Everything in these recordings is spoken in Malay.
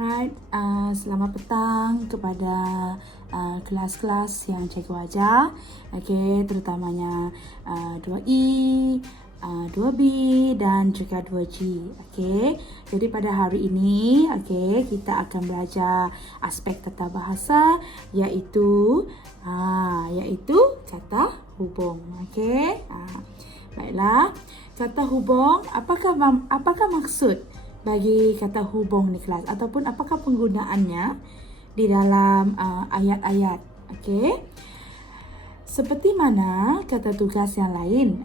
Alright, selamat petang kepada kelas-kelas yang cikgu ajar. Okey, terutamanya 2E, 2B dan juga 2G. Okey, jadi pada hari ini, kita akan belajar aspek tata bahasa iaitu kata hubung. Okey. Baiklah, kata hubung, apakah maksud bagi kata hubung di kelas ataupun apakah penggunaannya di dalam ayat-ayat. Okey. Seperti mana kata tugas yang lain,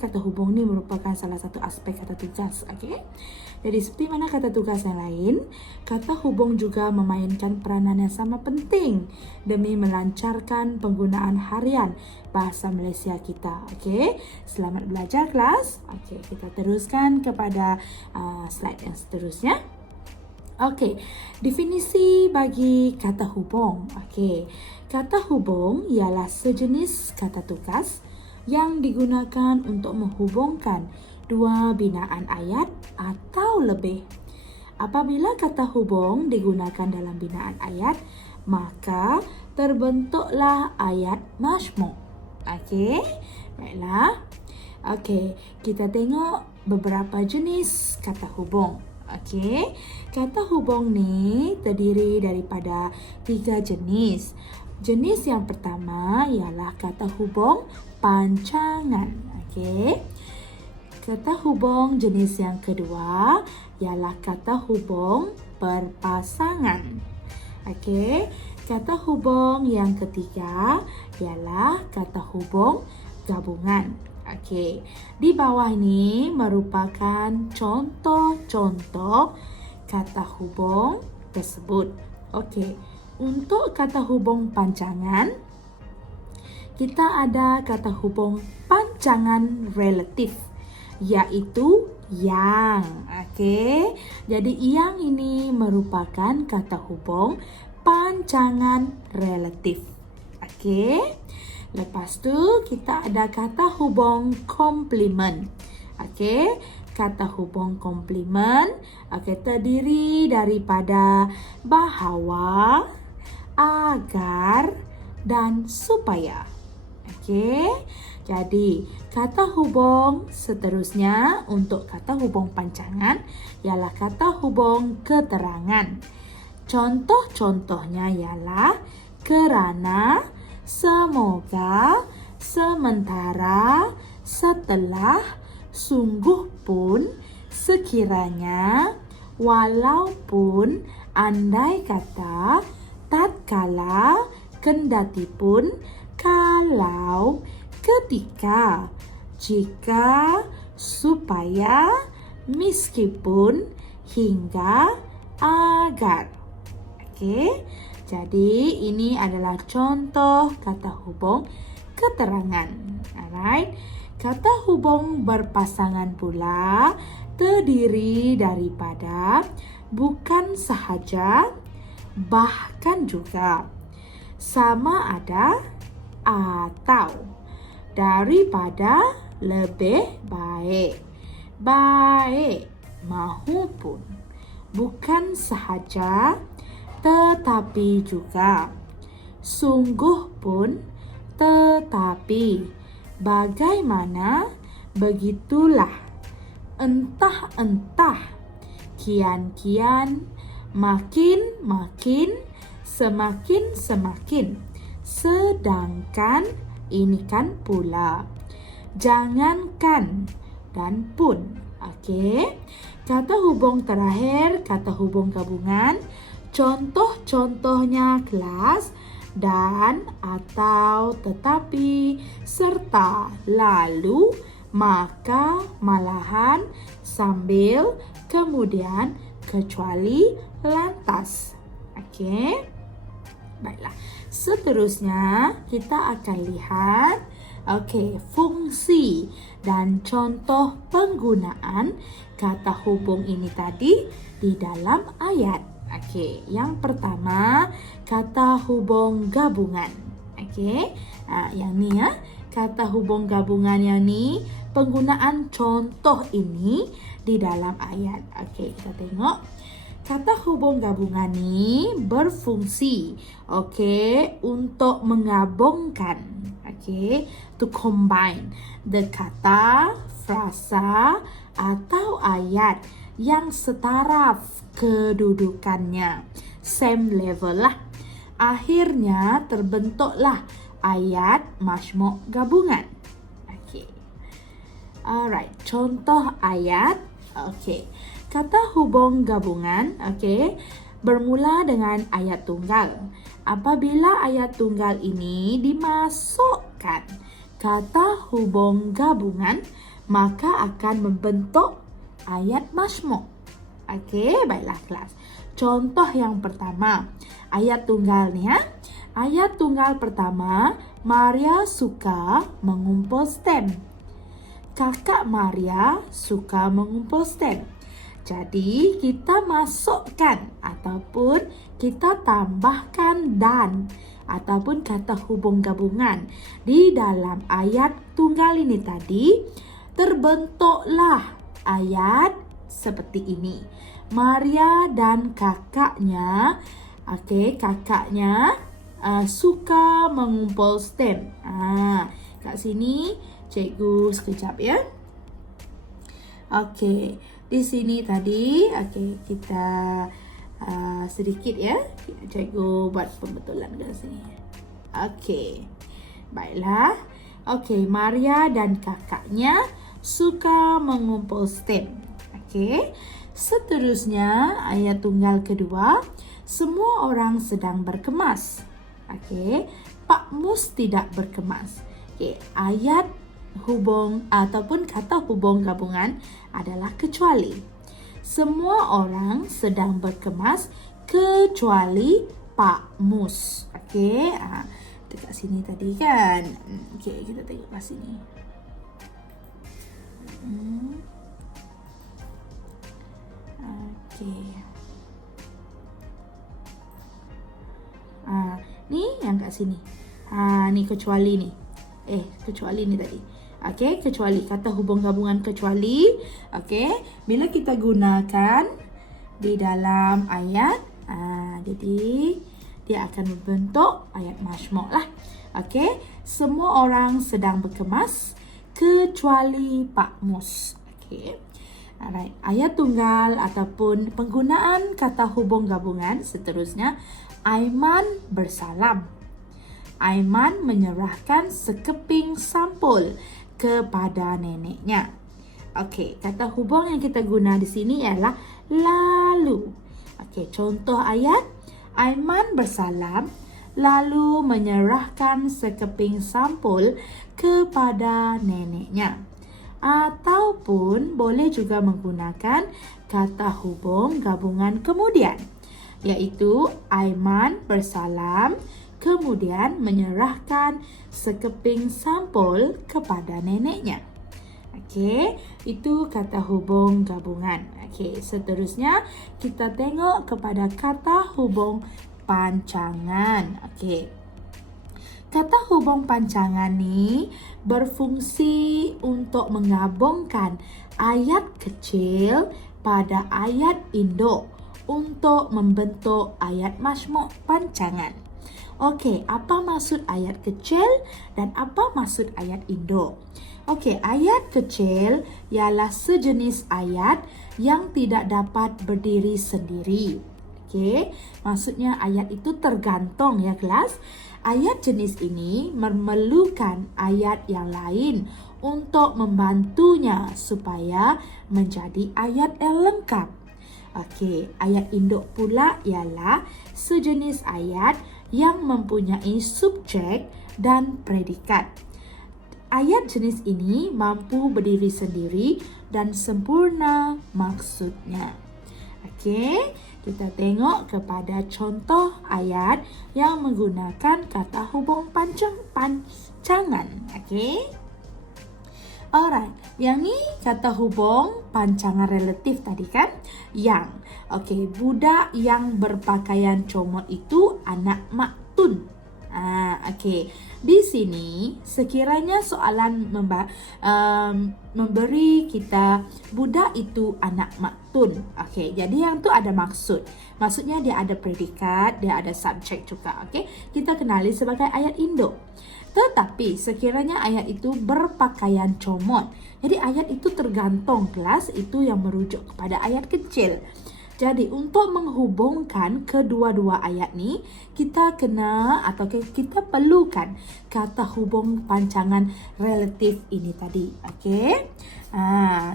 kata hubung ni merupakan salah satu aspek kata tugas, Jadi seperti mana kata tugas yang lain, kata hubung juga memainkan peranan yang sama penting demi melancarkan penggunaan harian bahasa Malaysia kita, Selamat belajar kelas. Kita teruskan kepada slide yang seterusnya. Definisi bagi kata hubung. Kata hubung ialah sejenis kata tugas yang digunakan untuk menghubungkan dua binaan ayat atau lebih. Apabila kata hubung digunakan dalam binaan ayat, maka terbentuklah ayat majmuk. Baiklah. Kita tengok beberapa jenis kata hubung. Kata hubung ni terdiri daripada 3 jenis. Jenis yang pertama ialah kata hubung pancangan. Kata hubung jenis yang kedua ialah kata hubung berpasangan. Kata hubung yang ketiga ialah kata hubung gabungan. Di bawah ini merupakan contoh-contoh kata hubung tersebut. Untuk kata hubung pancangan, kita ada kata hubung pancangan relatif, iaitu yang. Jadi yang ini merupakan kata hubung pancangan relatif. Lepas tu kita ada kata hubung komplement. Kata hubung komplement terdiri daripada bahawa, agar dan supaya. Jadi kata hubung seterusnya untuk kata hubung pancangan ialah kata hubung keterangan. Contoh-contohnya ialah kerana, semoga, sementara, setelah, sungguh pun, sekiranya, walaupun, andai kata, tatkala, kendatipun, kalau, ketika, jika, supaya, meskipun, hingga, agar. Jadi ini adalah contoh kata hubung keterangan. Alright. Kata hubung berpasangan pula terdiri daripada bukan sahaja, bahkan juga, sama ada atau, daripada, lebih baik, baik mahupun, bukan sahaja tetapi juga, sungguh pun, tetapi, bagaimana, begitulah, entah-entah, kian-kian, makin-makin, semakin-semakin, sedangkan, ini kan pula, jangankan, dan pun. Kata hubung terakhir, kata hubung gabungan. Contoh-contohnya kelas, dan, atau, tetapi, serta, lalu, maka, malahan, sambil, kemudian, kecuali, lantas. Baiklah. Seterusnya kita akan lihat fungsi dan contoh penggunaan kata hubung ini tadi di dalam ayat. Yang pertama, kata hubung gabungan. Yang ni kata hubung gabungan yang ni, penggunaan contoh ini di dalam ayat. Kita tengok. Kata hubung gabungan ni berfungsi, untuk menggabungkan, to combine the kata, frasa atau ayat yang setaraf kedudukannya, same level lah. Akhirnya terbentuklah ayat majmuk gabungan. Alright, contoh ayat. Kata hubung gabungan, bermula dengan ayat tunggal. Apabila ayat tunggal ini dimasukkan kata hubung gabungan, maka akan membentuk ayat majmuk. Baiklah kelas. Contoh yang pertama, ayat tunggal ni ya. Ayat tunggal pertama, Maria suka mengumpul stem. Kakak Maria suka mengumpul stem. Jadi kita masukkan ataupun kita tambahkan dan ataupun kata hubung gabungan di dalam ayat tunggal ini tadi, terbentuklah ayat seperti ini. Maria dan kakaknya, kakaknya suka mengumpul stem. Kat sini cikgu sekejap ya. Di sini tadi kita sedikit ya. Cikgu buat pembetulan kat sini. Baiklah. Maria dan kakaknya suka mengumpul stem. Seterusnya ayat tunggal kedua, semua orang sedang berkemas. Pak Mus tidak berkemas. Ayat hubung ataupun kata hubung gabungan adalah kecuali. Semua orang sedang berkemas kecuali Pak Mus. Dekat sini tadi kan. Kita tengok kat sini. Ni yang kat sini. Ni kecuali ni. Kecuali ni tadi. Kecuali kata hubung gabungan kecuali. Bila kita gunakan di dalam ayat, jadi dia akan membentuk ayat majmuk lah. Semua orang sedang berkemas kecuali Pak Mus. Alright. Ayat tunggal ataupun penggunaan kata hubung gabungan seterusnya, Aiman bersalam. Aiman menyerahkan sekeping sampul kepada neneknya. Kata hubung yang kita guna di sini ialah lalu. Contoh ayat, Aiman bersalam lalu menyerahkan sekeping sampul kepada neneknya. Ataupun boleh juga menggunakan kata hubung gabungan kemudian, iaitu Aiman bersalam kemudian menyerahkan sekeping sampul kepada neneknya. Itu kata hubung gabungan. Seterusnya kita tengok kepada kata hubung pancangan. Kata hubung pancangan ni berfungsi untuk menggabungkan ayat kecil pada ayat induk untuk membentuk ayat majmuk pancangan. Apa maksud ayat kecil dan apa maksud ayat induk? Ayat kecil ialah sejenis ayat yang tidak dapat berdiri sendiri. Maksudnya ayat itu tergantung ya kelas. Ayat jenis ini memerlukan ayat yang lain untuk membantunya supaya menjadi ayat yang lengkap. Ayat induk pula ialah sejenis ayat yang mempunyai subjek dan predikat. Ayat jenis ini mampu berdiri sendiri dan sempurna maksudnya. Kita tengok kepada contoh ayat yang menggunakan kata hubung pancangan. Alright, yang ni kata hubung pancangan relatif tadi kan? Yang. Budak yang berpakaian comot itu anak Mak Tun. Okey. Di sini sekiranya soalan memberi kita budak itu anak maktun. Okey, jadi yang tu ada maksud. Maksudnya dia ada predikat, dia ada subjek juga. Okey, kita kenali sebagai ayat induk. Tetapi sekiranya ayat itu berpakaian comot. Jadi ayat itu tergantung kelas itu yang merujuk kepada ayat kecil. Jadi untuk menghubungkan kedua-dua ayat ni, kita kena atau kita perlukan kata hubung pancangan relatif ini tadi. Okey.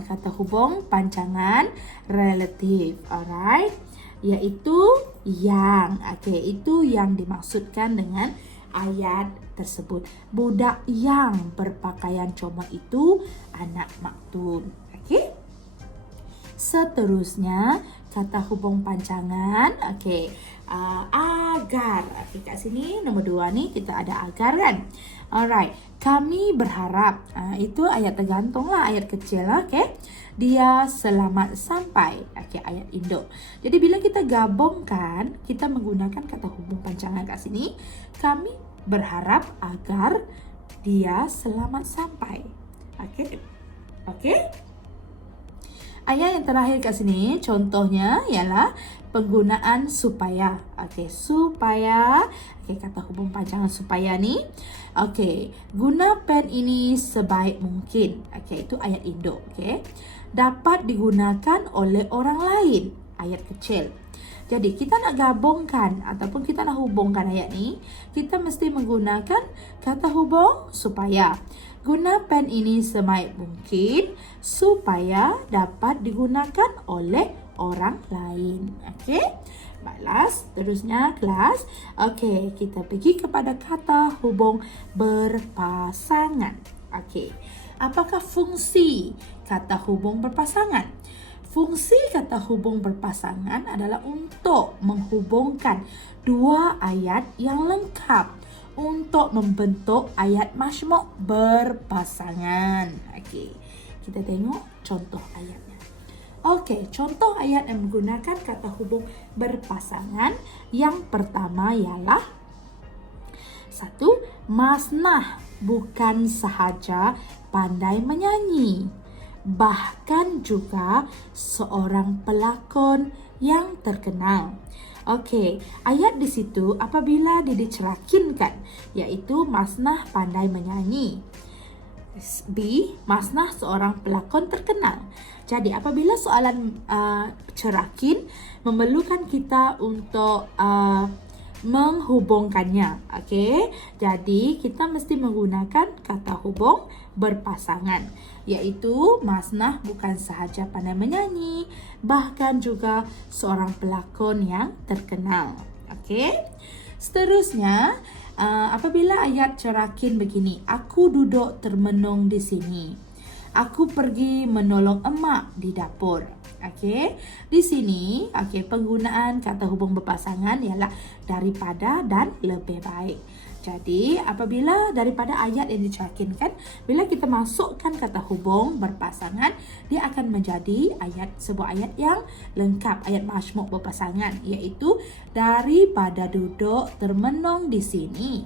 Kata hubung pancangan relatif. Alright. Iaitu yang. Okey, itu yang dimaksudkan dengan ayat tersebut. Budak yang berpakaian comot itu anak maktun. Okey. Seterusnya kata hubung pancangan. Okey. Agar. Okey, kat sini nombor 2 ni kita ada agar kan. Alright. Kami berharap. Itu ayat tergantung lah, ayat kecil lah. Okey. Dia selamat sampai. Okey, ayat induk. Jadi bila kita gabungkan, kita menggunakan kata hubung pancangan kat sini. Kami berharap agar dia selamat sampai. Okey. Okey. Ayat yang terakhir kat sini, contohnya ialah penggunaan supaya. Okey, supaya. Okey, kata hubung pancangan supaya ni. Okey, guna pen ini sebaik mungkin. Okey, itu ayat induk. Okey, dapat digunakan oleh orang lain. Ayat kecil. Jadi, kita nak gabungkan ataupun kita nak hubungkan ayat ni, kita mesti menggunakan kata hubung supaya. Guna pen ini sebaik mungkin supaya dapat digunakan oleh orang lain. Okey. Baiklah, terusnya kelas. Okey, kita pergi kepada kata hubung berpasangan. Okey. Apakah fungsi kata hubung berpasangan? Fungsi kata hubung berpasangan adalah untuk menghubungkan dua ayat yang lengkap untuk membentuk ayat majmuk berpasangan. Okey, kita tengok contoh ayatnya. Okey, contoh ayat yang menggunakan kata hubung berpasangan. Yang pertama ialah 1. Masnah bukan sahaja pandai menyanyi, bahkan juga seorang pelakon yang terkenal. Okey, ayat di situ apabila dia dicerakinkan, iaitu Masnah pandai menyanyi. B. Masnah seorang pelakon terkenal. Jadi apabila soalan cerakin memerlukan kita untuk menghubungkannya. Okey, jadi kita mesti menggunakan kata hubung berpasangan, iaitu Masnah bukan sahaja pandai menyanyi, bahkan juga seorang pelakon yang terkenal. Okey, seterusnya apabila ayat cerakin begini, aku duduk termenung di sini, aku pergi menolong emak di dapur. Okey, di sini penggunaan kata hubung berpasangan ialah daripada dan lebih baik. Jadi apabila daripada ayat yang dicerakinkan, bila kita masukkan kata hubung berpasangan, dia akan menjadi sebuah ayat yang lengkap, ayat majmuk berpasangan, iaitu daripada duduk termenung di sini,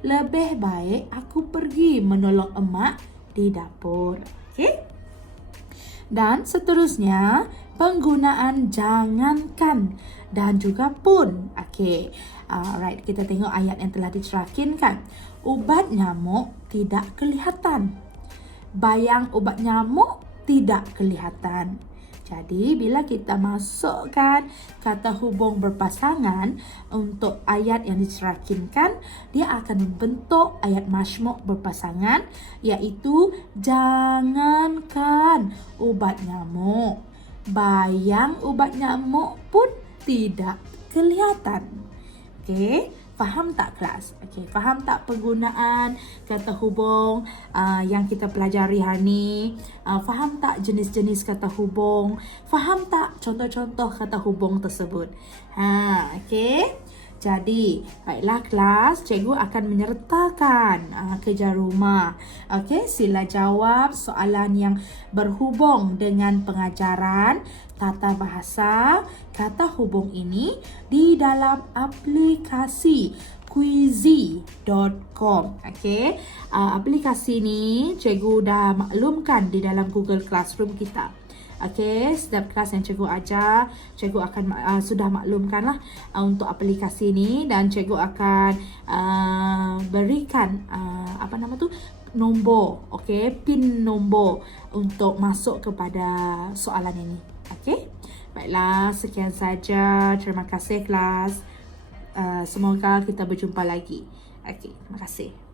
lebih baik aku pergi menolong emak di dapur. Okey. Dan seterusnya, penggunaan jangankan dan juga pun. Okey. Alright, kita tengok ayat yang telah dicerakinkan. Ubat nyamuk tidak kelihatan. Bayang ubat nyamuk tidak kelihatan. Jadi, bila kita masukkan kata hubung berpasangan untuk ayat yang dicerakinkan, dia akan membentuk ayat majmuk berpasangan, iaitu jangankan ubat nyamuk, bayang ubat nyamuk pun tidak kelihatan. Okey, faham tak kelas? Okey, faham tak penggunaan kata hubung yang kita pelajari hari ni? Faham tak jenis-jenis kata hubung? Faham tak contoh-contoh kata hubung tersebut? Okey. Jadi, baiklah kelas, cikgu akan menyertakan kerja rumah. Okey, sila jawab soalan yang berhubung dengan pengajaran tata bahasa kata hubung ini di dalam aplikasi Quizizz.com. Okey. Aplikasi ni cikgu dah maklumkan di dalam Google Classroom kita. Okey, setiap kelas yang cikgu ajar, cikgu akan sudah maklumkan lah untuk aplikasi ni, dan cikgu akan berikan nombor, okey, pin nombor untuk masuk kepada soalan ini. Okey. Baiklah, sekian saja. Terima kasih kelas. Semoga kita berjumpa lagi. Okey, terima kasih.